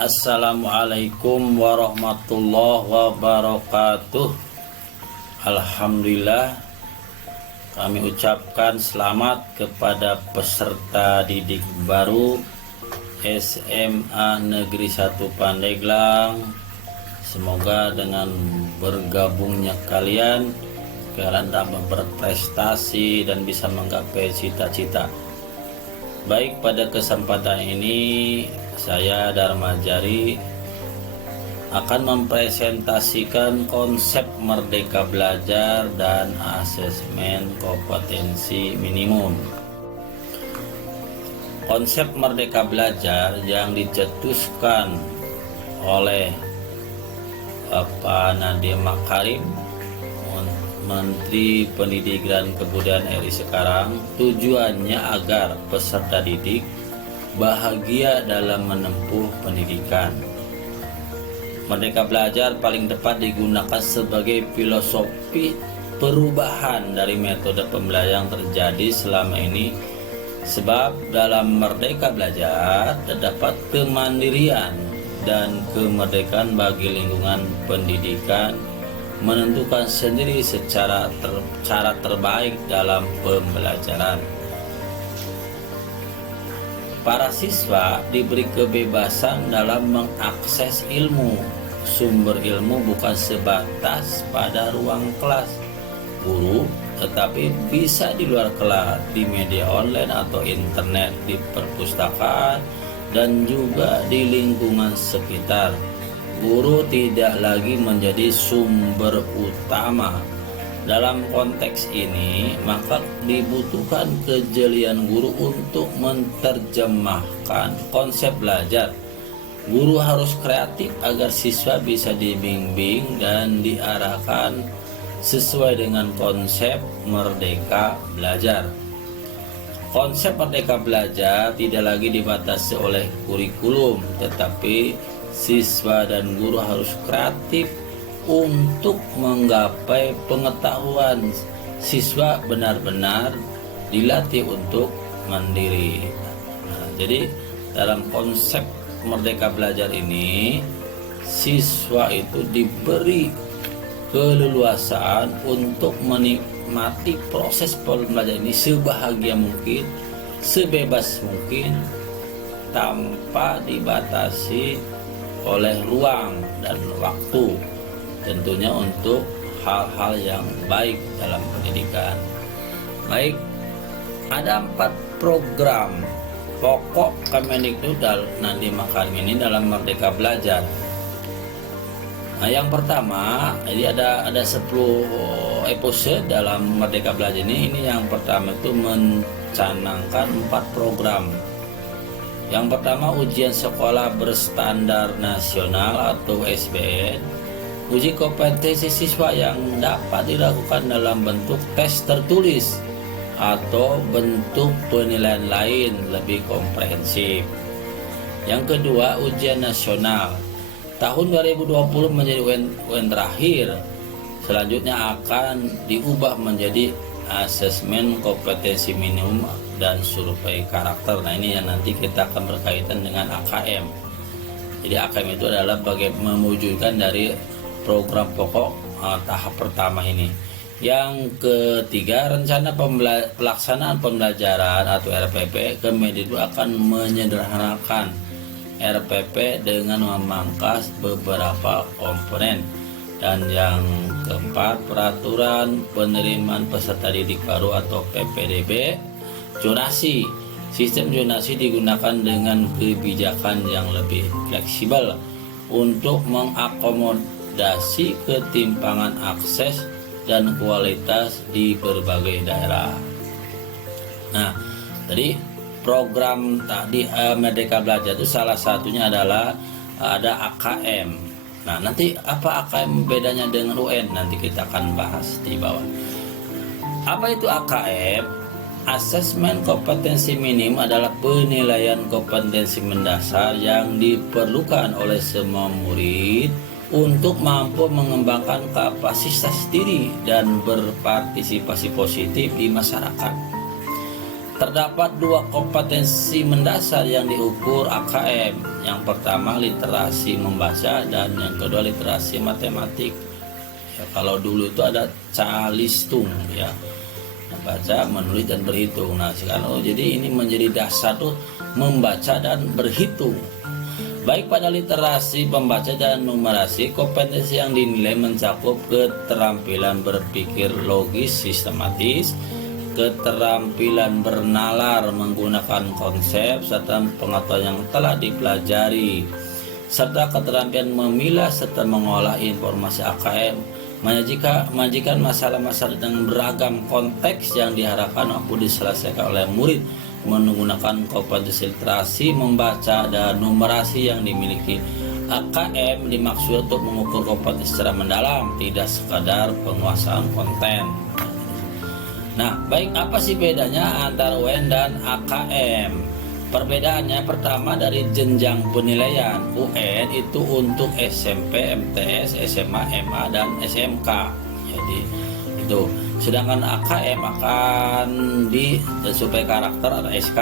Assalamualaikum warahmatullahi wabarakatuh. Alhamdulillah, kami ucapkan selamat kepada peserta didik baru SMA Negeri 1 Pandeglang. Semoga dengan bergabungnya kalian dapat berprestasi dan bisa menggapai cita-cita. Baik, pada kesempatan ini saya Dharma Jari akan mempresentasikan konsep Merdeka Belajar dan asesmen kompetensi minimum. Konsep Merdeka Belajar yang dicetuskan oleh Bapak Nadiem Makarim, Menteri Pendidikan dan Kebudayaan RI sekarang, tujuannya agar peserta didik bahagia dalam menempuh pendidikan. Merdeka Belajar paling tepat digunakan sebagai filosofi perubahan dari metode pembelajaran yang terjadi selama ini, sebab dalam Merdeka Belajar terdapat kemandirian dan kemerdekaan bagi lingkungan pendidikan menentukan sendiri cara terbaik dalam pembelajaran. Para siswa diberi kebebasan dalam mengakses ilmu. Sumber ilmu bukan sebatas pada ruang kelas guru, tetapi bisa di luar kelas, di media online atau internet, di perpustakaan, dan juga di lingkungan sekitar. Guru tidak lagi menjadi sumber utama. Dalam konteks ini, maka dibutuhkan kejelian guru untuk menerjemahkan konsep belajar. Guru harus kreatif agar siswa bisa dibimbing dan diarahkan sesuai dengan konsep Merdeka Belajar. Konsep Merdeka Belajar tidak lagi dibatasi oleh kurikulum, tetapi siswa dan guru harus kreatif untuk menggapai pengetahuan. Siswa benar-benar dilatih untuk mandiri. Jadi dalam konsep Merdeka Belajar ini, siswa itu diberi keleluasaan untuk menikmati proses pembelajaran ini sebahagia mungkin, sebebas mungkin, tanpa dibatasi oleh ruang dan waktu, tentunya untuk hal-hal yang baik dalam pendidikan. Baik, ada 4 program pokok Kemendikbud Nadiem Makarim ini dalam Merdeka Belajar. Nah, yang pertama, ini ada 10 episode dalam Merdeka Belajar ini. Yang pertama itu mencanangkan 4 program. Yang pertama, ujian sekolah berstandar nasional atau SBN. Uji kompetensi siswa yang dapat dilakukan dalam bentuk tes tertulis atau bentuk penilaian lain lebih komprehensif. Yang kedua, ujian nasional. Tahun 2020 menjadi UN terakhir. Selanjutnya akan diubah menjadi asesmen kompetensi minimum dan survei karakter. Nah, ini yang nanti kita akan berkaitan dengan AKM. Jadi AKM itu adalah bagaimana mewujudkan dari program pokok tahap pertama ini. Yang ketiga, rencana pelaksanaan pembelajaran atau RPP. Kemendikbud akan menyederhanakan RPP dengan memangkas beberapa komponen. Dan yang keempat, peraturan penerimaan peserta didik baru atau PPDB. Zonasi. Sistem zonasi digunakan dengan kebijakan yang lebih fleksibel untuk mengakomodasi ketimpangan akses dan kualitas di berbagai daerah. Nah, tadi program tadi Merdeka Belajar itu salah satunya adalah ada AKM. Nah, nanti apa AKM bedanya dengan UN? Nanti kita akan bahas di bawah. Apa itu AKM? Asesmen kompetensi minim adalah penilaian kompetensi mendasar yang diperlukan oleh semua murid untuk mampu mengembangkan kapasitas diri dan berpartisipasi positif di masyarakat. Terdapat dua kompetensi mendasar yang diukur AKM. Yang pertama literasi membaca dan yang kedua literasi matematik. Ya, kalau dulu itu ada calistung ya, membaca, menulis dan berhitung. Nah sekarang jadi ini menjadi dasar tuh membaca dan berhitung. Baik pada literasi membaca dan numerasi, kompetensi yang dinilai mencakup keterampilan berpikir logis sistematis, keterampilan bernalar menggunakan konsep serta pengetahuan yang telah dipelajari, serta keterampilan memilah serta mengolah informasi AKM, menyajikan masalah-masalah dengan beragam konteks yang diharapkan mampu diselesaikan oleh murid menggunakan kompetensi literasi membaca dan numerasi yang dimiliki. AKM dimaksud untuk mengukur kompetensi secara mendalam, tidak sekadar penguasaan konten. Nah, baik apa sih bedanya antara UN dan AKM? Perbedaannya pertama dari jenjang penilaian. UN itu untuk SMP, MTS, SMA, MA, dan SMK. Jadi itu. Sedangkan AKM akan supaya karakter atau SK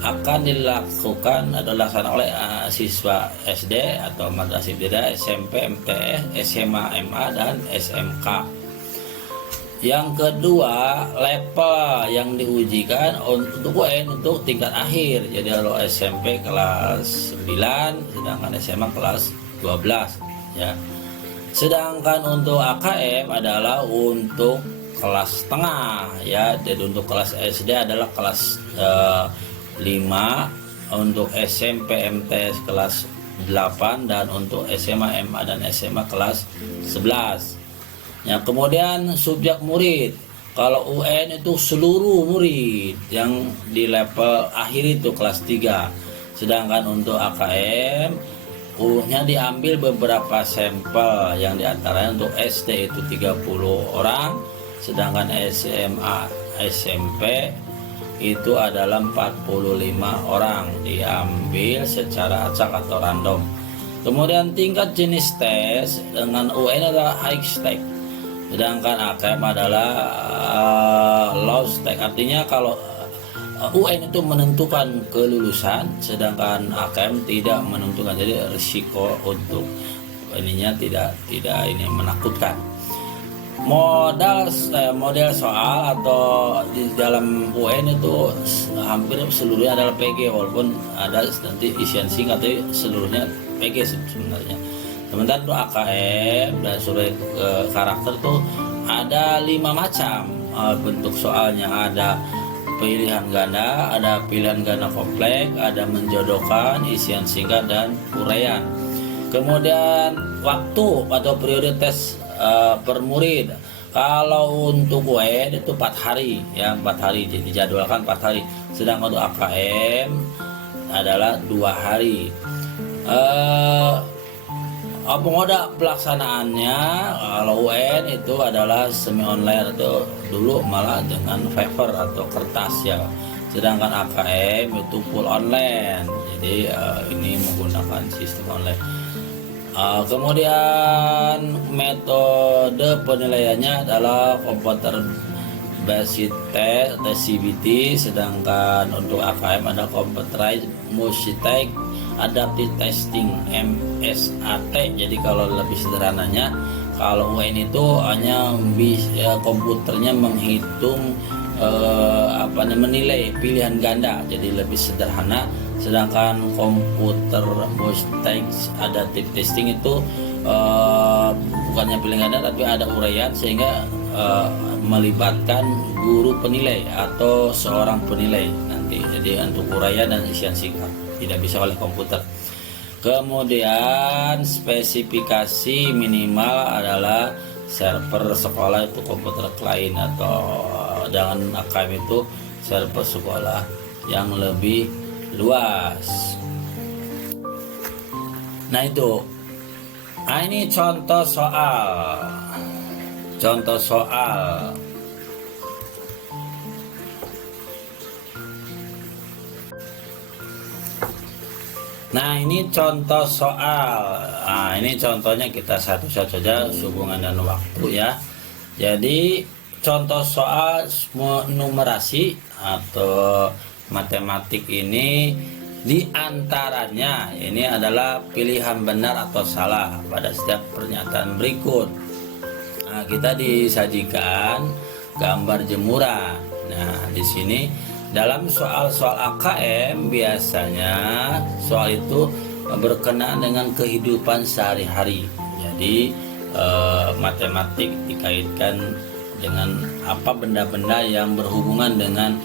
akan dilaksanakan oleh siswa SD atau madrasah ibtidaiyah, SMP, MTS, SMA, MA, dan SMK. Yang kedua, level yang diujikan untuk UN untuk tingkat akhir. Jadi kalau SMP kelas 9, sedangkan SMA kelas 12 ya. Sedangkan untuk AKM adalah untuk kelas tengah ya. Jadi untuk kelas SD adalah kelas 5, untuk SMP MTS kelas 8, dan untuk SMA MA dan SMA kelas 11. Ya, kemudian subjek murid. Kalau UN itu seluruh murid yang di level akhir itu kelas 3. Sedangkan untuk AKM nya diambil beberapa sampel, yang diantaranya untuk SD itu 30 orang, sedangkan SMA SMP itu adalah 45 orang, diambil secara acak atau random. Kemudian tingkat jenis tes dengan UN adalah high stake, sedangkan AKM adalah low stake. Artinya kalau UN itu menentukan kelulusan, sedangkan AKM tidak menentukan. Jadi risiko untuk ininya tidak ini menakutkan. Model soal atau di dalam UN itu hampir seluruhnya adalah PG, walaupun ada nanti isian singkat, tapi seluruhnya PG sebenarnya. Sementara untuk AKM dan survei karakter tuh ada 5 macam bentuk soalnya. Ada pilihan ganda, ada pilihan ganda kompleks, ada menjodohkan, isian singkat, dan uraian. Kemudian waktu atau periode tes per murid. Kalau untuk UN itu 4 hari ya, 4 hari, dijadwalkan 4 hari. Sedangkan untuk AKM adalah 2 hari. Moda pelaksanaannya kalau UN itu adalah semi online, atau dulu malah dengan paper atau kertas ya. Sedangkan AKM itu full online. Jadi ini menggunakan sistem online. Kemudian metode penilaiannya adalah komputer based test atau CBT, sedangkan untuk AKM ada computerized multi-type adaptive testing MSAT. Jadi kalau lebih sederhananya, kalau UN itu hanya komputernya menghitung menilai pilihan ganda, jadi lebih sederhana. Sedangkan komputer multi-type adaptive testing itu bukannya pilihan ganda tapi ada uraian, sehingga melibatkan guru penilai atau seorang penilai nanti. Jadi untuk uraian dan isian singkat tidak bisa oleh komputer. Kemudian spesifikasi minimal adalah server sekolah itu komputer klien, atau dengan AKM itu server sekolah yang lebih luas. Nah itu. Nah ini contoh soal. Nah ini contoh soal. Nah ini contohnya kita satu-satu saja hubungan dan waktu ya. Jadi contoh soal numerasi atau matematik ini diantaranya ini adalah pilihan benar atau salah pada setiap pernyataan berikut. Nah, kita disajikan gambar jemuran. Nah, di sini dalam soal-soal AKM biasanya soal itu berkenaan dengan kehidupan sehari-hari. Jadi matematik dikaitkan dengan apa benda-benda yang berhubungan dengan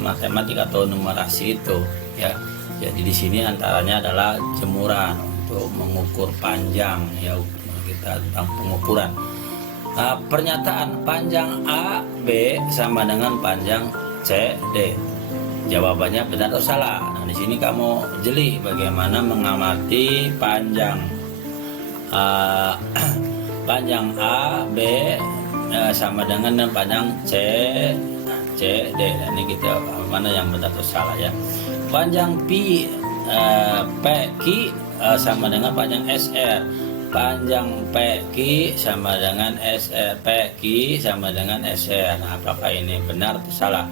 matematik atau numerasi itu, ya. Jadi di sini antaranya adalah jemuran untuk mengukur panjang, ya, kita tentang pengukuran. Pernyataan panjang A B sama dengan panjang C D. Jawabannya benar atau salah. Nah, di sini kamu jeli bagaimana mengamati panjang panjang A B sama dengan panjang C D. Nah, ini kita mana yang benar atau salah, ya. Panjang P Q sama dengan panjang SR. Panjang PQ sama dengan SR. PQ sama dengan SR. Nah, apakah ini benar atau salah?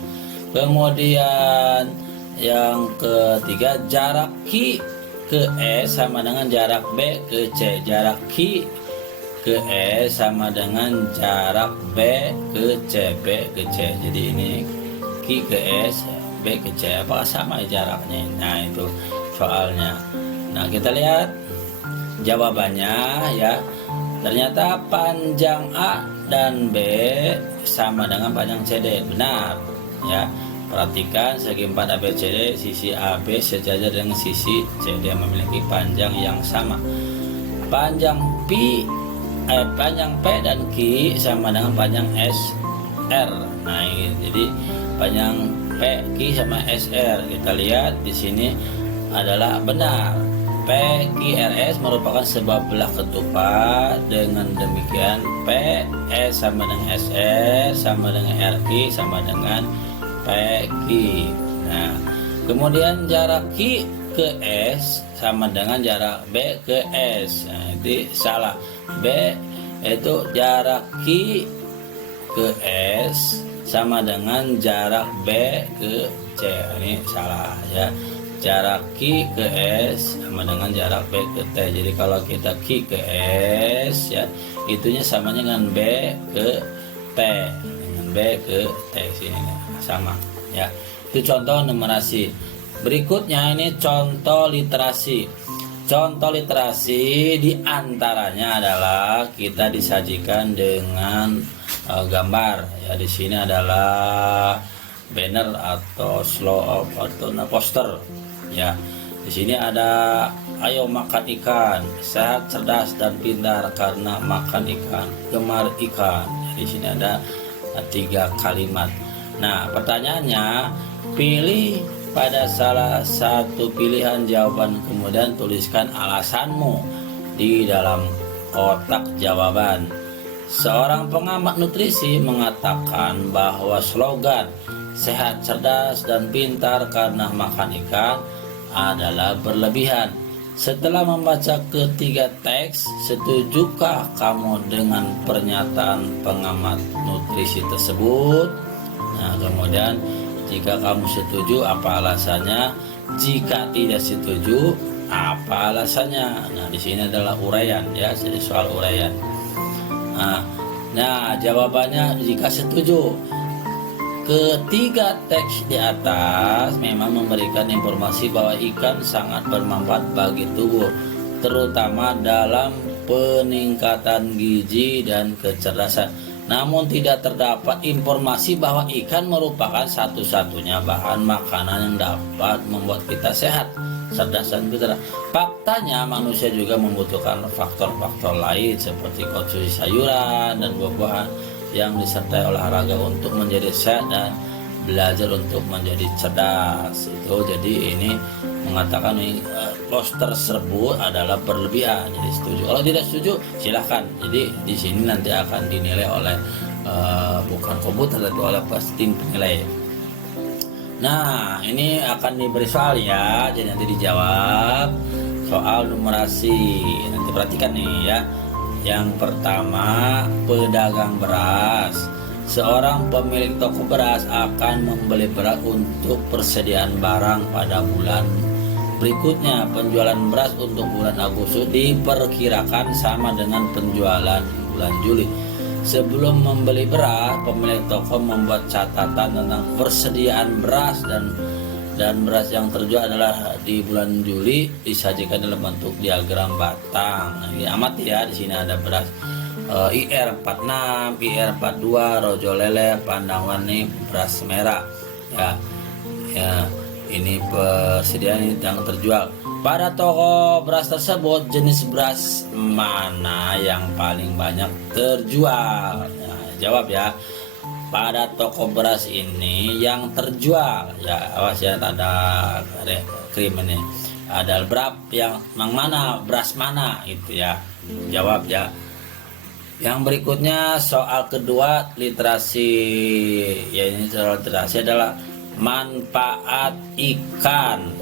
Kemudian yang ketiga, jarak Q ke S sama dengan jarak B ke C. Jarak Q ke S sama dengan jarak B ke C. B ke C. Jadi ini Q ke S, B ke C. Apakah sama jaraknya? Nah, itu soalnya. Nah, kita lihat jawabannya, ya. Ternyata panjang A dan B sama dengan panjang CD. Benar, ya. Perhatikan segi 4 ABCD, sisi AB sejajar dengan sisi CD memiliki panjang yang sama. Panjang panjang P dan Q sama dengan panjang SR. Nah, jadi panjang P Q sama SR. Kita lihat di sini adalah benar. PQRS merupakan sebuah belah ketupat. Dengan demikian PS sama dengan SR sama dengan RQ sama dengan PQ. Nah, kemudian jarak Q ke S sama dengan jarak B ke S. Nah, itu salah. B itu jarak Q ke S sama dengan jarak B ke C. Ini salah, ya. Jarak Q ke S sama dengan jarak B ke T. Jadi kalau kita Q ke S, ya, itunya sama dengan B ke T. Dengan B ke T sini sama, ya. Itu contoh numerasi. Berikutnya ini contoh literasi. Contoh literasi diantaranya adalah kita disajikan dengan gambar, ya. Di sini adalah banner atau slow atau poster, ya. Di sini ada ayo makan ikan, sehat, cerdas dan pintar karena makan ikan, gemar ikan. Di sini ada 3 kalimat. Nah, pertanyaannya, pilih pada salah satu pilihan jawaban, kemudian tuliskan alasanmu di dalam kotak jawaban. Seorang pengamat nutrisi mengatakan bahwa slogan sehat, cerdas, dan pintar karena makan ikan adalah berlebihan. Setelah membaca ketiga teks, setujukah kamu dengan pernyataan pengamat nutrisi tersebut? Nah, kemudian jika kamu setuju, apa alasannya? Jika tidak setuju, apa alasannya? Nah, di sini adalah uraian, ya, jadi soal uraian. Nah, jawabannya jika setuju. Ketiga teks di atas memang memberikan informasi bahwa ikan sangat bermanfaat bagi tubuh, terutama dalam peningkatan gizi dan kecerdasan. Namun tidak terdapat informasi bahwa ikan merupakan satu-satunya bahan makanan yang dapat membuat kita sehat, cerdas, dan pintar. Faktanya manusia juga membutuhkan faktor-faktor lain seperti konsumsi sayuran dan buah-buahan yang disertai olahraga untuk menjadi sehat dan belajar untuk menjadi cerdas. Itu jadi ini mengatakan poster tersebut adalah berlebihan. Jadi setuju. Kalau tidak setuju silahkan. Jadi di sini nanti akan dinilai oleh bukan komputer tapi oleh tim penilai. Nah, ini akan diberi soal, ya. Jadi nanti dijawab soal numerasi. Nanti perhatikan nih, ya. Yang pertama, pedagang beras seorang pemilik toko beras akan membeli beras untuk persediaan barang pada bulan berikutnya. Penjualan beras untuk bulan Agustus diperkirakan sama dengan penjualan bulan Juli. Sebelum membeli beras, pemilik toko membuat catatan tentang persediaan beras dan beras yang terjual adalah di bulan Juli disajikan dalam bentuk diagram batang. Nah, ini amati ya, di sini ada beras IR46, IR42, Rojo Lele, Pandang Warni, beras merah. Ya, ini persediaan yang terjual. Pada toko beras tersebut, jenis beras mana yang paling banyak terjual? Nah, jawab ya. Pada toko beras ini yang terjual, ya awas ya, ada krim ini. Ada berapa yang mana, beras mana itu ya. Jawab ya. Yang berikutnya soal kedua literasi, ya ini soal literasi adalah manfaat ikan.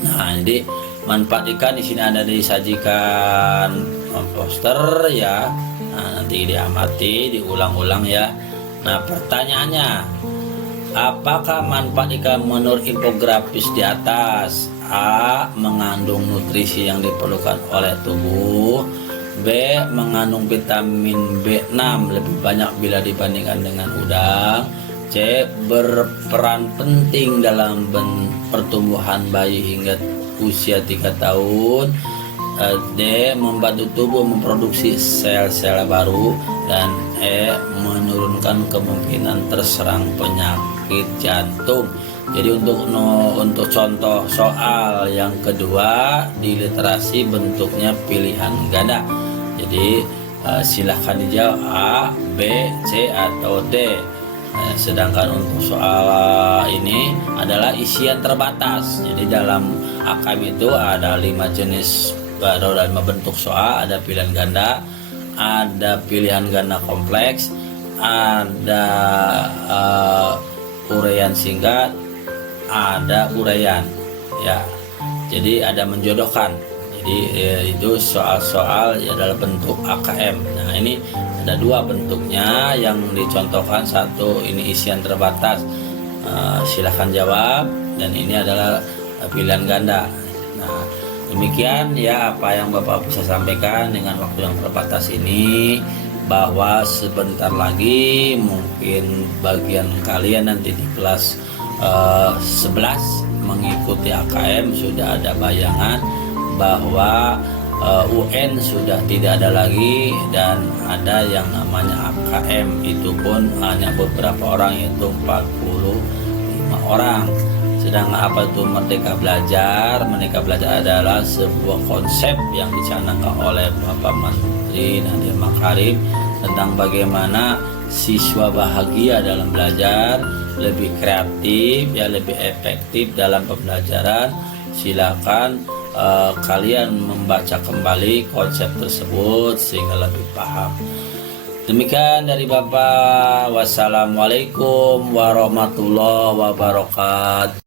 Nah, jadi manfaat ikan di sini ada disajikan poster ya. Nah, nanti diamati, diulang-ulang ya. Nah, pertanyaannya, apakah manfaat ikan menurut infografis di atas? A. Mengandung nutrisi yang diperlukan oleh tubuh. B. Mengandung vitamin B6 lebih banyak bila dibandingkan dengan udang. C. Berperan penting dalam pertumbuhan bayi hingga usia 3 tahun. D. Membantu tubuh memproduksi sel-sel baru. Dan E. Menurunkan kemungkinan terserang penyakit jantung. Jadi untuk contoh soal yang kedua di literasi bentuknya pilihan ganda. Jadi silahkan dijawab A, B, C atau D. Sedangkan untuk soal ini adalah isian terbatas. Jadi dalam AKM itu ada 5 jenis atau 5 bentuk soal. Ada pilihan ganda, ada pilihan ganda kompleks, ada uraian singkat, ada uraian ya. Jadi ada menjodohkan. Jadi itu soal-soal adalah bentuk AKM. Nah, ini ada 2 bentuknya yang dicontohkan. Satu ini isian terbatas, silahkan jawab, dan ini adalah pilihan ganda. Nah, demikian ya apa yang Bapak bisa sampaikan dengan waktu yang terbatas ini, bahwa sebentar lagi mungkin bagian kalian nanti di kelas 11 mengikuti AKM sudah ada bayangan bahwa UN sudah tidak ada lagi, dan ada yang namanya AKM, itu pun hanya beberapa orang, yaitu 45 orang. Sedangkan apa itu Merdeka Belajar? Merdeka Belajar adalah sebuah konsep yang dicanangkan oleh Bapak Menteri Nadiem Makarim tentang bagaimana siswa bahagia dalam belajar, lebih kreatif ya, lebih efektif dalam pembelajaran. Silakan kalian membaca kembali konsep tersebut sehingga lebih paham. Demikian dari Bapak. Wassalamualaikum warahmatullahi wabarakatuh.